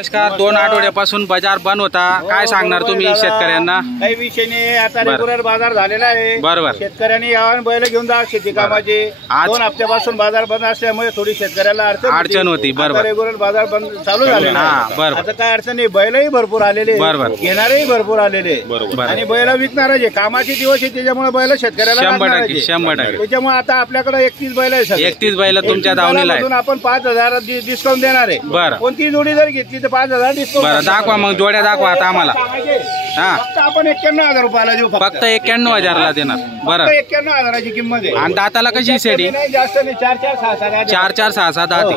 नमस्कार। 2 आठवड्यापासून बाजार बंद होता, काय सांगणार तुम्ही शेतकऱ्यांना? काही विषय नाही, आता रेग्युलर बाजार झालेला आहे। बरोबर, शेतकऱ्यांनी यावं बैल घेऊन जा शेती कामाचे। 2 हप्त्यापासून बाजार बंद असल्यामुळे थोडी शेतकऱ्याला अडचण होती। बरोबर, रेग्युलर बाजार बंद चालू झालेला आहे। आता काय अडचण नाही, बैलही भरपूर आलेले, घेणारेही भरपूर आलेले आणि बैल विकणारे कामाचे दिवस आहे, त्याच्यामुळे बैल शेतकऱ्याला 100%। त्याच्यामुळे आता आपल्याकडे 31 बैल आहे। 31 बैल तुमच्या दावणीला आहे। आपण 5000 डिस्काउंट देणार आहे। बरं, कोणती जोडी जर घेतली तर 5000 डिस्काउंट। बरं, दाखवा मग जोड्या दाखवा आता आम्हाला। फक्त आपण 91,000 रुपयाला देऊ, फक्त 91,000ला देणार। बरं, 91,000ची किंमत आहे। आणि दाताला कशी सेडी? जास्त नाही, 4-4 6-6 दाते।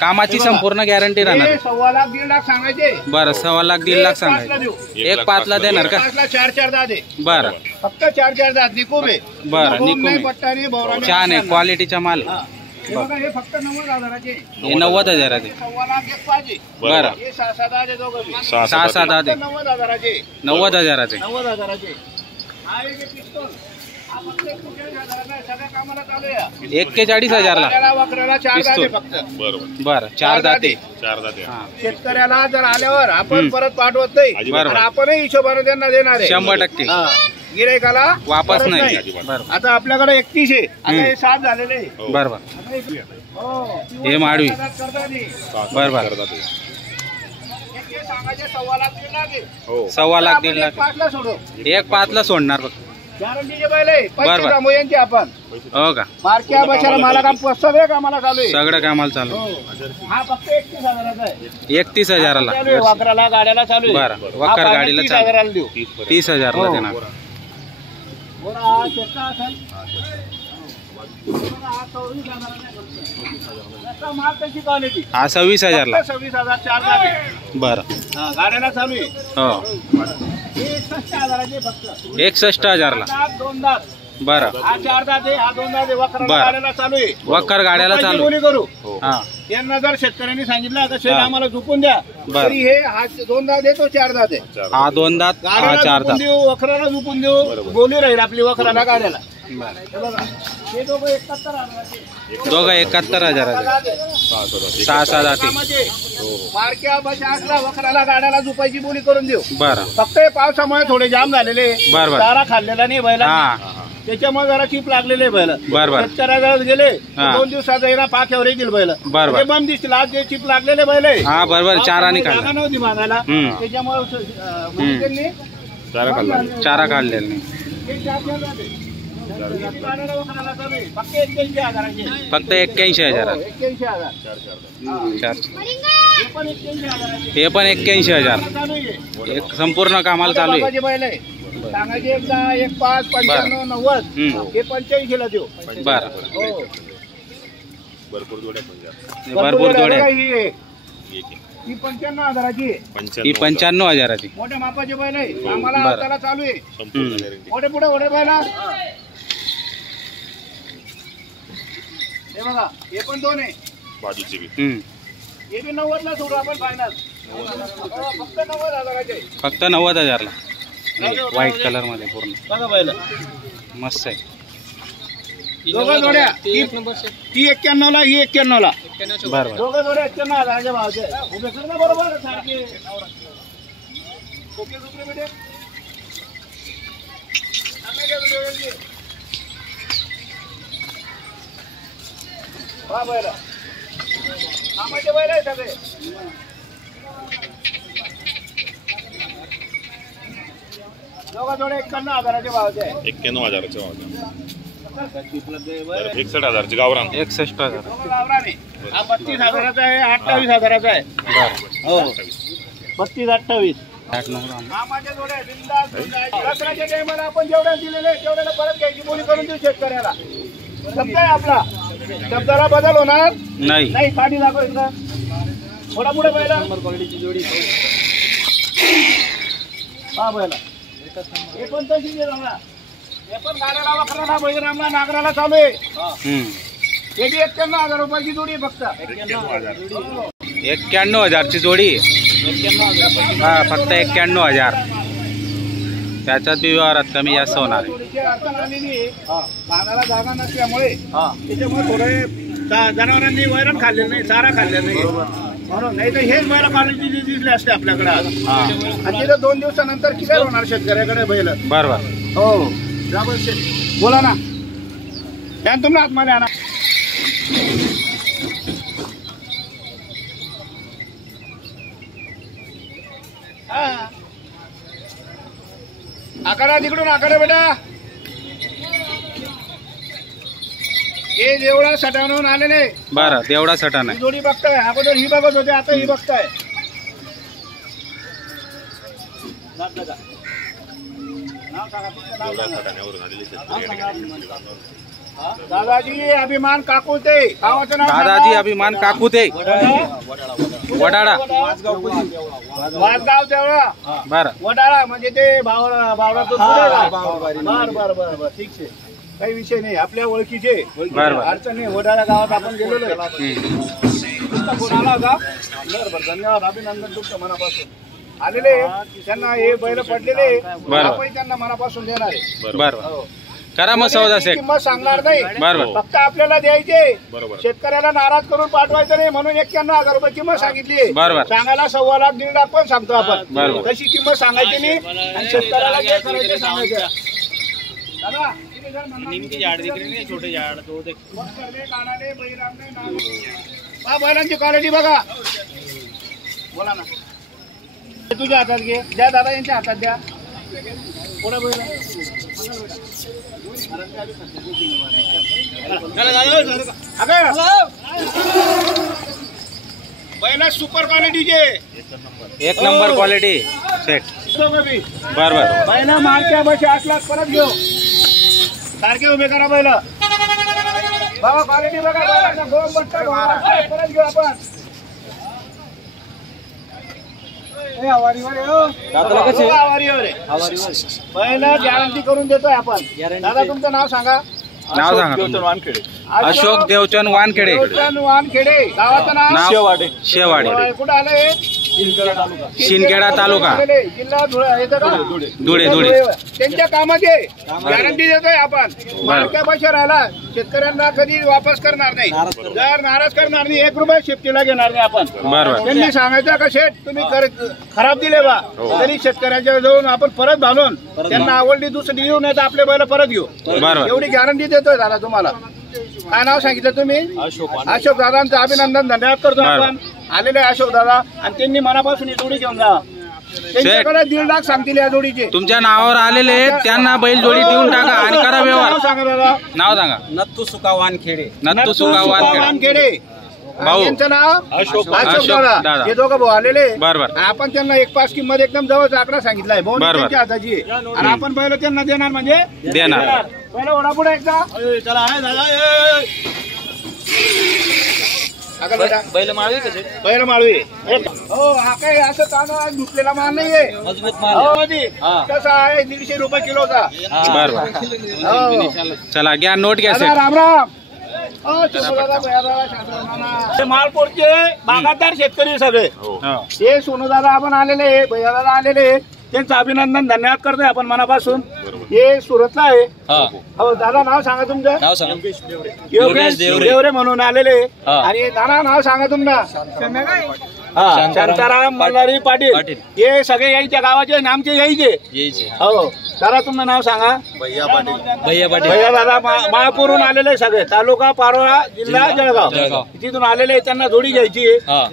कामाची संपूर्ण गॅरंटी राहणार। 1.25 लाख 1.5 लाख सांगायचे। बरं, 1.25 लाख 1.5 लाख सांगायचे। 1.5 ला देणार का? 4-4 दाते। बरं, फक्त 4-4 दात निकोब आहे। बरं, निकोब छान आहे, क्वालिटीचा माल। हे फक्त 90,000चे, हे 90,000चे। 1.25 लाख एक पाहिजे। बरं, हे 6-6 दात आहे, दोघं 6-6 दात आहे। 90,000चे। 90,000चे। 90,000चे। हा एक पिस्तूल, हा फक्त 41,000चा आहे, सगळ्या कामाला चालू आहे। 41,000ला वखराला 4 दाते फक्त। बरं, 4 दाते। शेतकऱ्याला जर आल्यावर आपण परत पाठवत नाही, आपणही हिशोबाने त्यांना देणार आहे। 100% गिरायकाला वापस नाही। आता आपल्याकडे 31 आहे, आता हे 7 झालेले। बरोबर, हे माडवी। बरोबर, 1.25 लाख 1.5 लाख आहे। 1.25 लाख 1.5 लाख 5 ला सोडू, 1.5 ला सोडणार फक्त। गॅरंटीचे बैल आहे, 25 यांची आपण। हो का? मार्क्या बशाला मला काम सगळे कामाला चालू आहे, सगळं कामाला चालू। हा फक्त 31,000चा आहे। 31,000ला वखराला गाड्याला चालू आहे। बरं, वखर गाडीला 30,000ला देऊ। 30,000ला देणार। हा शेतका असेल, माल त्याची क्वालिटी। हा 26,000ला। 26,000 4 दाते। बरं, गाड्याला चालू आहे। हो, 61,000चे फक्त। 61,000ला। 2 दात। बरं, हा 4 दात आहे, हा 2 दात आहे, वखराला गाड्याला चालू आहे। वखर गाड्याला चालू बोली करू। हा, यांना जर शेतकऱ्यांनी सांगितलं का शेत आम्हाला झुकून द्या, तरी हे हा 2 दात आहे, तो 4 दात आहे। हा 2 दात, हा 4 दात। देऊ, वखराला झुकून देऊ, बोली राहील आपली वखराला गाड्याला। हे दोघं 71,000चे। दोघं 71,000चे। 6-6 दाते। मार्क्या बशाला वखराला गाड्याला झुपायची बोली करून देऊ। बरं, फक्त हे पावसामुळे थोडे जाम झालेले, बरोबर, चारा खाल्लेला नाही बैला, त्याच्यामुळे जरा चिप लागलेले बैल। बरोबर, शेतकऱ्याला गेले 2 दिवसाचा येणार पाख्यावर येतील बैल, बरोबर, बंद दिसतील। आज जे चिप लागलेले बैल आहे, हा बरोबर, चारा निघाला नव्हती मागायला, त्याच्यामुळे त्यांनी चारा काढलेला नाही। फक्त 81,000चे। फक्त 81,000। 81,000। हे पण 81,000। एक संपूर्ण कामाला चालू आहे। बैल आहे, सांगायचे एकदा 1.5 95 90, हे 85ला देऊ। बरं, भरपूर जोड्या। ही 95,000ची आहे। ही 95,000ची। मोठ्या मापाचे बैल आहे, आम्हाला हाताला चालू आहे। मोठे पुढे बैल, हे बघा, हे पण 2 आहे बाजूचे बी। हे बी 90ला सोडू आपण फायनल। फक्त 90,000चे। फक्त 90,000ला। व्हाईट कलर मध्ये पूर्ण बघा बैल, मस्त आहे। दोघं जोड्या, ती 91ला, ही 91ला। बरोबर, दोघं जोड्या 91,000च्या भावाचे। उभे कर ना बरोबर सारखे। ओके दुसरे बेटे, हा बैल कामाचे बैल आहे सगळे। दोघं जोड्या 91,000च्या भावाचे। 91,000च्या भावाचे। 61,000चे गावरान। 61,000। गावरान आहे, हा 32,000चा आहे, 28,000चा आहे। हो, 32-28। कामाच्या जोड्या बिनधास्त दसऱ्याच्या टायमाला आपण जेवढ्या दिलेले तेवढ्याला परत घ्यायची बोली करून देऊ शेतकऱ्याला। शब्द आहे आपला, शब्दाला बदल होणार नाही। पाठी दाखव एकदा, थोडा पुढे पहिला क्वालिटीची जोडी। हा बैला हे पण तशीच आहे बघा, हे पण गाड्याला वखराला बैरामला नागराला चालू आहे। हे बी 91,000 रुपयाची जोडी फक्त। 91,000ची जोडी। हा फक्त 91,000। त्याच्यात बी व्यवहारात कमी जास्त होणार आहे। अडचण आलेली आहे, खाण्याला जागा नसल्यामुळे, त्याच्यामुळे थोडे जनावरांनी वैरण खाल्लेलं नाही, चारा खाल्लेला नाही, म्हणून नाही तर हेच बैल क्वालिटी दिसले असते आपल्याकडे आज. हा आणि तिथं 2 दिवसानंतर किती होणार शेतकऱ्याकडे बैल. बरोबर. हो जाबर शेत बोला ना त्या तुम्ही आतमध्ये आणा. आकडा तिकडून आकडा बेटा. हे देवळा सटावून आलेले. बरं देवडा सटाण ही आहे. जोडी बघताय अगोदर ही बघत होते आता ही बघताय. नाव सांगा तुमचं नाव सांगा. ठाण्यावरून आलेले शेतकरी दादाजी अभिमान काकुते गावाचं नाव दादाजी अभिमान काकुते वडाळा. वासगाव तेवढा बरं वडाळा म्हणजे ते भावरातून बर बर बर ठीक आहे काही विषय नाही आपल्या ओळखीचे बरं. अडचण नाही. वडाळा गावात आपण गेलेलो आहे. हम्म. तुमचा फोन आला होता. बरं धन्यवाद अभिनंदन तुमचं मनापासून आलेले त्यांना हे बैल पडलेले आपण त्यांना मनापासून देणार आहे. बरं करा मग सौदा सेट. किंमत सांगणार नाही बरं फक्त आपल्याला द्यायचे. बरोबर. शेतकऱ्याला नाराज करून पाठवायचं नाही म्हणून 91,000 रुपये किंमत सांगितली. बरोबर. सांगायला 1.25 लाख 1.5 लाख पण सांगतो आपण. बरोबर. तशी किंमत सांगायची नाही आणि शेतकऱ्याला जे करायचे सांगायचं. दादा तुम्ही जर म्हणणार छोटे झाड तो देख मग करले, कानाले, बहिरामले, नाले. बैलांची क्वालिटी बघा बोला ना. हे तुझ्या हातात घे. द्या दादा यांच्या हातात द्या. पुढे बैल बैला सुपर क्वालिटीचे एक नंबर क्वालिटी सेट. बरं बैला मागच्या बशी 8 लाख परत घेऊ. सारखे उभे करा बैल. बाबा क्वालिटी बघा बैलाचा गोम बट्टा परत घेऊ आपण. पहिला गॅरंटी करून देतोय आपण. दादा तुमचं नाव सांगा. नाव सांगा तुमचं. अशोक देवचंद वानखेडे. वानखेडे गावाचं नाव शेवाडे कुठं आलंय. शिंदखेडा तालुका जिल्हा धुळे धुळे. त्यांच्या कामाचे गॅरंटी देतोय आपण. मालक्या पैसे राहिला शेतकऱ्यांना कधी वापस करणार नाही. जर नाराज करणार नाही 1 रुपया शेतीला घेणार नाही आपण. बरोबर. त्यांनी सांगायचं का शेठ तुम्ही खराब दिले बा तरी शेतकऱ्याच्या जाऊन आपण परत घालून त्यांना आवडली दुसरी येऊ नाही तर आपले बैल परत घेऊ. बरोबर. एवढी गॅरंटी देतोय दादा तुम्हाला. काय नाव सांगितलं तुम्ही. अशोक दादांचं अभिनंदन धन्यवाद करतो आपण. आलेले अशोक दादा आणि त्यांनी मनापासून ही जोडी घेऊन जा. त्यांच्याकडे 1.5 लाख सांगतील या जोडीचे. तुमच्या नावावर आलेले त्यांना बैल जोडी देऊन टाका आणि करा व्यवहार. नाव सांगा दादा. नाव सांगा. नत्तू सुका वानखेडे. नत्तू सुका वानखेडे भाऊ. यांचं नाव अशोक दादा. दादा. हे दोघं भाऊ आलेले. बरोबर. आपण त्यांना 1.5 किंमत एकदम जवळचा आकडा सांगितलाय. भाऊ बरोबर. त्यांच्या हाताची आहे. आणि आपण बैल त्यांना देणार म्हणजे देणार. पहिलं ओढा पुढे एकदा चला दादा बैल माळवी कसे बैल माळवी. हो हा काही असं तांदूळ धुतलेला माल नाहीये. मजबूत कसा आहे 150 रुपये किलोचा. बरोबर. चला घ्या नोट घ्या दादा सेट. राम राम. हे मालपूरचे बागायतदार शेतकरी सगळे हे सोनू दादा आपण आलेले भैया दादा आलेले त्यांचं अभिनंदन धन्यवाद करतोय आपण मनापासून. हे सुरतला आहे. हो दादा नाव सांगा तुमचं. नाव सांगा. योगेश देवरे म्हणून आलेले. आणि दादा नाव सांगा तुमचं. शांताराम मल्हारी पाटील. हे सगळे यायच्या गावाचे आणि आमचे यायचे. हो दादा तुमचं नाव सांगा. भैया पाटील. भैया दादा महापूरहून आलेले सगळे. तालुका पारोळा जिल्हा जळगाव तिथून आलेले. त्यांना जोडी घ्यायची.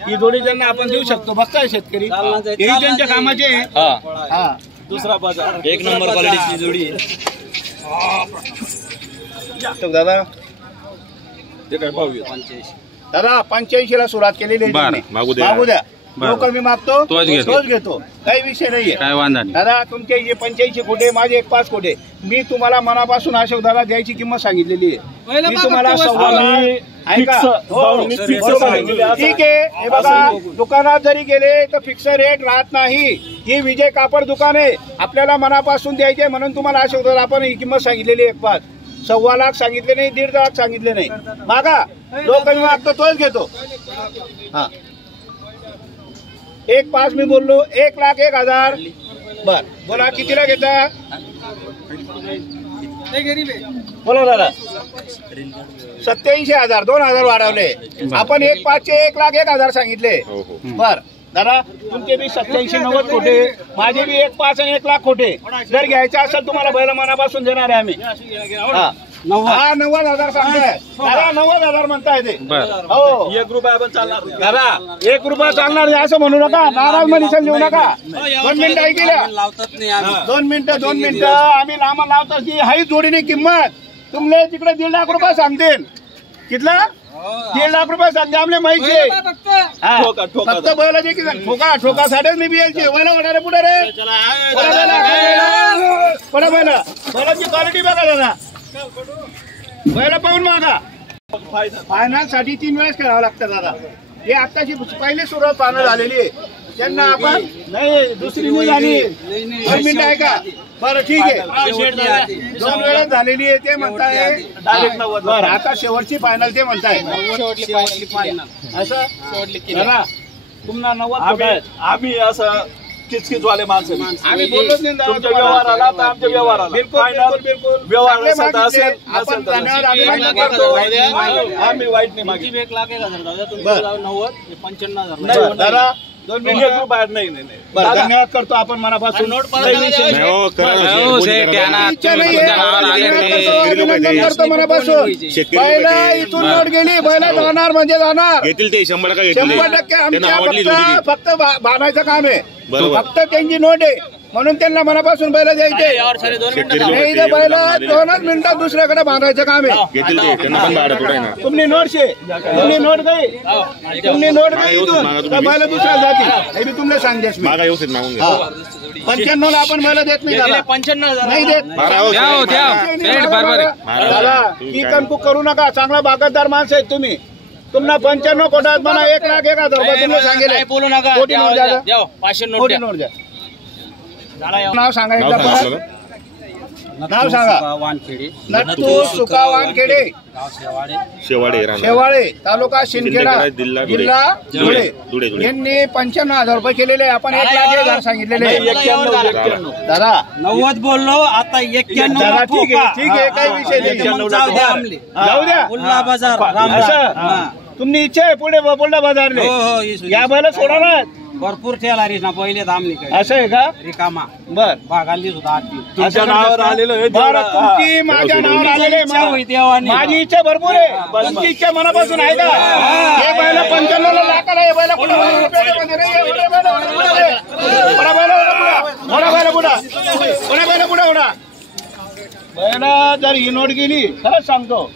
ही जोडी त्यांना आपण देऊ शकतो. बघताय शेतकरी हेही त्यांच्या कामाचे. दुसरा बाजार 1 नंबर क्वालिटीची जोडी दादा ते काय पाहूया. दादा 85 ला सुरुवात केलेली आहे. बरं. मागू द्या. मागू द्या. लोकल मी मागतो तोच घेतो. काही विषय नाहीये. काय वांधा नाही. दादा तुमचे जे 85 कोटे माझे 1.5 कोटे मी तुम्हाला मनापासून अशोक दादा द्यायची किंमत सांगितलेली आहे. मी तुम्हाला ऐका हो, ठीक आहे. हे बघा दुकानात जरी गेले तर फिक्स रेट राहत नाही. ही विजय कापड दुकान आहे. आपल्याला मनापासून द्यायचे म्हणून तुम्हाला अशोक दादा आपण ही किंमत सांगितलेली आहे. 1.5 1.25 लाख सांगितले नाही. 1.5 लाख सांगितले नाही. मागा लोकल मी मागतो तोच घेतो. हा 1.5 मी बोललो. 1,01,000. बर बोला कितीला घेता. बोला दादा 87,000 2,000 वाढवले आपण 1,500 1,01,000 सांगितले बर दादा तुमचे बी 87-90 खोटे माझे बी 1,500 आणि 1,00,000 खोटे जर घ्यायचे असेल तुम्हाला बैल मनापासून देणार आहे आम्ही हा 90,000 सांगताय दादा 90,000 म्हणताय ते हो 1 रुपया पण चालणार नाही. दादा 1 रुपया चालणार नाही असं म्हणू नका नाराज मध्ये लिहू नका 2 मिनिटं ऐकल्या 2 मिनिटं आम्ही लांब लावतात की हाही जोडीने किंमत तुमले तिकडे 1.5 लाख रुपये सांगतील कितला 1.5 लाख रुपये सांगते आमले माहिती फक्त बैला जे की ठोका साडेच नाही बियायची बैला वाढायला पुढे रे बैलाची क्वालिटी बघा दादा बैला पाहून मागा फायनल साठी 3 वेळेस खेळावं लागतं दादा हे आताची पहिली सुरुवात फायनल झालेली आहे त्यांना आपण नाही दुसरी नाही झाली 2 मिनिटं आहे का बरं ठीक आहे 2 वेळेस झालेली आहे ते म्हणताय डायरेक्ट 90 बरं आता शेवटची फायनल ते म्हणताय असं दादा तुम्हाला 90 आम्ही असं किचकिचवाले माणसं आम्ही बोललोच नाही दादा तुमच्या व्यवहाराला तर आमच्या व्यवहाराला बिलकुल व्यवहार सध्या असेल आपण नसेल तर आम्ही वाईट नाही मागितलं. 1,01,000 दादा 2 मिनिटं 1 रुपया नाही नाही नाही. बरं धन्यवाद करतो आपण मनापासून मनापासून पहिला इथून नोट गेली बैला जाणार म्हणजे जाणार घेतील ते 100% 100% आमच्या फक्त बांधायचं काम आहे फक्त त्यांची नोट आहे म्हणून त्यांना मनापासून बैला द्यायचे नाही तर बैला 2च मिनिटात दुसऱ्याकडे बांधायचं काम आहे घेतील ते त्यांना पण भाडं थोडं आहे ना. तुम्ही नोट गई इथून तर बैला दुसऱ्या जातील हे मी तुम्हाला सांगतेस मागा व्यवस्थित मागून घ्या. 95 ला आपण बैला देत नाही त्याला. नाही देत दादा ती कणकू करू नका चांगला बागायतदार माणसं आहेत तुम्ही तुम्हाला 95 कोटात मला 1,01,000 रुपये तुम्हाला सांगेल बोलू नका कोटी नोट द्या 500 नोट द्या नाव सांगा एकदा नाव सांगा नट्टू सुका वानखेडे शेवाळे तालुका शिंदखेडा जिल्हा धुळे यांनी 95,000 रुपये केलेले आपण 1,01,000 सांगितलेले दादा 90 बोललो आता 91 दादा ठीक आहे काही विषय नाही जाऊ द्या उल्ला बाजार तुमची इच्छा आहे पुढे बोलला बाजारले या बैला सोडा ना भरपूर ठेला रे ना पहिले थांबली काय असं आहे का रिकामा बर भागाली सुद्धा आती तुमच्या नावावर आलेलं आहे. बरं तुमची माझ्या नावावर आलेले माझी इच्छा भरपूर आहे तुमची इच्छा मनापासून आहे का हे बैला 95 ला लाखाला हे बैला कुठे बैला जर ही नोट गेली खरंच सांगतो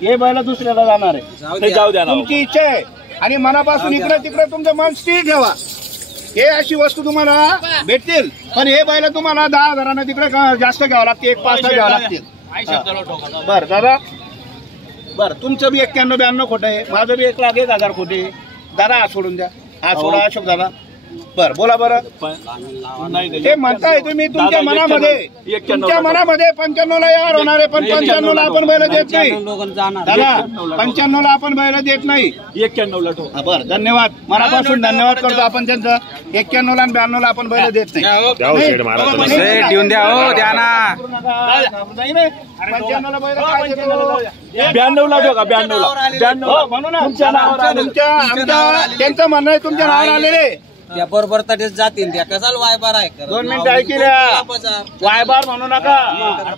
हे बैला दुसऱ्याला जाणार आहे जाऊ द्या ना. तुमची इच्छा आहे आणि मनापासून इकडे तिकडे तुमचं मन स्थिर ठेवा हे अशी वस्तू तुम्हाला भेटतील पण हे बैल तुम्हाला 10,000 तिकडे जास्त घ्यावं लागते 1,500 घ्यावं लागतील बर दादा बर तुमचं बी 91-92 खोटं आहे माझं बी 1,01,000 खोटे दादा हा सोडून द्या हा सोडा अशोक दादा बर बोला बरं ते म्हणताय तुम्ही तुमच्या मनामध्ये 95 ला यार होणार आहे पण 95 ला आपण बैल देत नाही दादा 95 ला आपण बैल देत नाही 91 ला ठोक. बरं धन्यवाद मनापासून धन्यवाद करतो आपण त्यांचं 91 ला 92 ला आपण बैल देत नाही देऊन द्या हो द्या ना 95 ला बैल काय देतो? 92 ला ठोका 92 ला 92 हो म्हणून त्यांचं म्हणणं आहे तुमच्या नावावर आलेले त्या बरोबर तटेच जातील त्या कसाल वायबार आहे 2 मिनिटं ऐकल्या वायबार म्हणू नका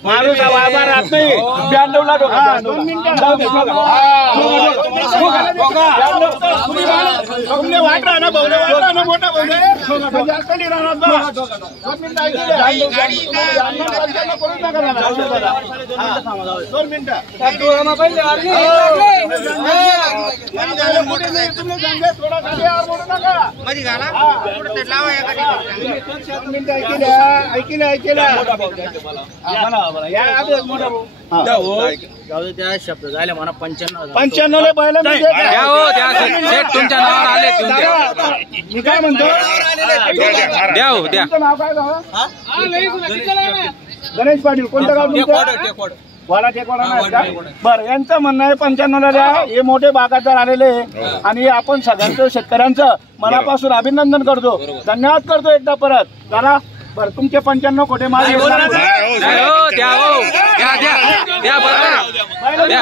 माणूस हा वायबार राहत नाही 92 ला ठोका. 2 मिनिटं वाट राहा ना भाऊ वाट ना मोठा भाऊ जास्त नाही राहणार 2 मिनिटं ऐकल्या 2 मिनिटं थोडा खाली यार बोलू नका ऐकल्या शब्द झाले म्हणा 95 95 ला बैल द्या हो द्या सेठ तुमच्या नावावर आले देऊन द्या मी काय म्हणतो द्या हो द्या तुमचं नाव काय गणेश पाटील कोणतं गाव तुमचं वाडा टेकवाडा नाही का बरं यांचं म्हणणं आहे 95 ला द्या हे मोठे बागायतदार आलेले आणि आपण सगळ्यांचं शेतकऱ्यांचं मनापासून अभिनंदन करतो धन्यवाद करतो एकदा परत दादा बरं तुमचे 95 कोटे माझे नाही, हो, द्या हो द्या द्या द्या बरं द्या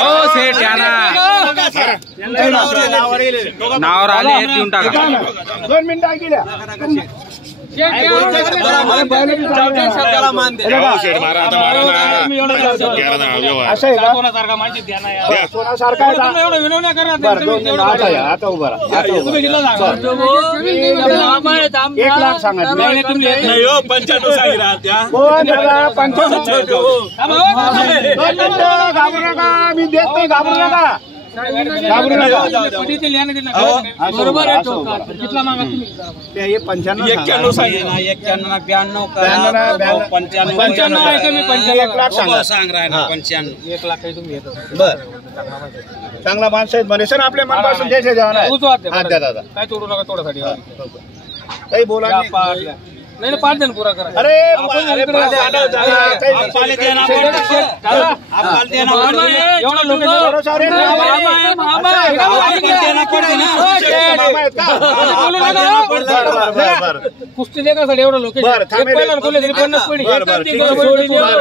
हो सेठ द्या ना नावावर आले हे देऊन टाका 2 मिनिटं गेल्या असं आहे का सोनासारखा आहे का? आता उभा राहा 1 लाख सांगा घाबरू नका मी देत नाही घाबरू नका बरोबर आहे ते 95 चांगला माणसं आहेत म्हणे सर आपल्या मनापासून द्यायचे द्या दादा काय तोडू नका थोडासाठी काही बोला नाही पाच जण पुरा करा अरे एवढा लोक कुस्ती दे का सर एवढं लोक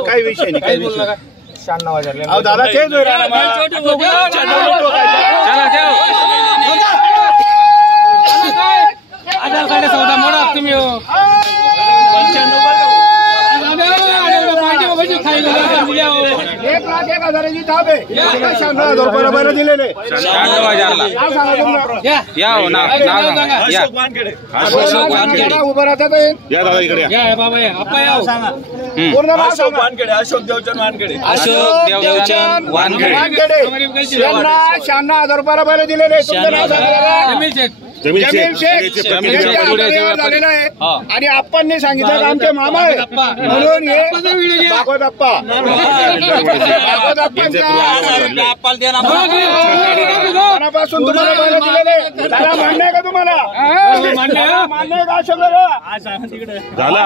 काही विषय नाही काही विषय 96,000 दादा तेच आधार कार्ड सौदा मोडा तुम्ही 1,01,000ची थाप आहे 96,000 रुपये बरं दिलेले 96,000ला या हो ना या उभं राहतात या दादा इकडे या. या बाबा या आप्पा या पूर्ण नाव सांगा. अशोक देवचंद वानखेडे वानखेडे यांना 96,000 रुपयाला बरं दिलेले तुमचं नाव सांगा. जमीन जमीन शेख शेख. झालेला आहे आणि आप्पांनी सांगितलं की आमचे मामा आहे म्हणून हे भागवत आप्पा मनापासून तुम्हाला बरं दिलेले त्याला मान्य आहे का तुम्हाला मान्य आहे का अशोक झालं आता झालं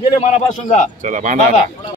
गेले मनापासून जा चला बांधा आता.